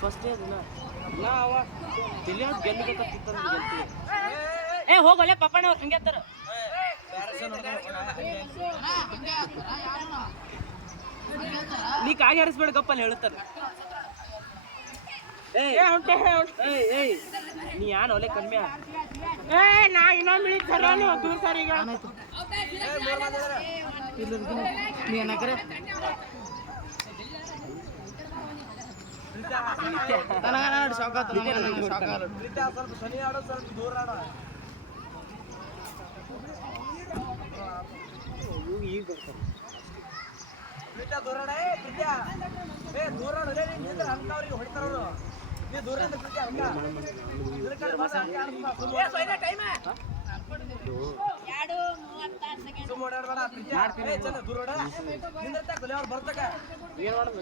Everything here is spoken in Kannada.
ಫಸ್ಟ್ ದಿನ ಇಲ್ಲ ಅವ ತಿಳಿ ಗೆಲ್ಲಬೇಕಂತಿತ್ತ ಏ ಹೋಗಲ್ಲ ಪಪ್ಪಣ್ಣ ಅವ್ರು ಹಂಗೆ ಹತ್ತಾರ ನೀ ಕಾಯಿ ಹಾರಿಸ್ಬೇಡ ಗಪ್ಪಲ್ಲಿ ಹೇಳುತ್ತಾರ ನೀ ಯಾನ್ ಒಲೆ ಕಮ್ಮಿ ನಾ ಇನ್ನೊಂದು ಮಿನಿಟ್ ಸರಿಯಾನು ದೂರ ಸರ್ ಈಗ ನೀ ಏನಕ್ರೆ ಸ್ವಲ್ಪ ಸನಿ ಆಡೋ ಸ್ವಲ್ಪ ದೂರ ಆಡೋ ಈಗ ಬರ್ತಾರೆ ದೂರ ದೂರ ಅಂಕವ್ರಿಗೆ ಹೊಡಿತಾರವ್ರು ನೀ ದೂರ ದೂರ ಬರ್ತಕ ಏನ್ ಮಾಡೋದು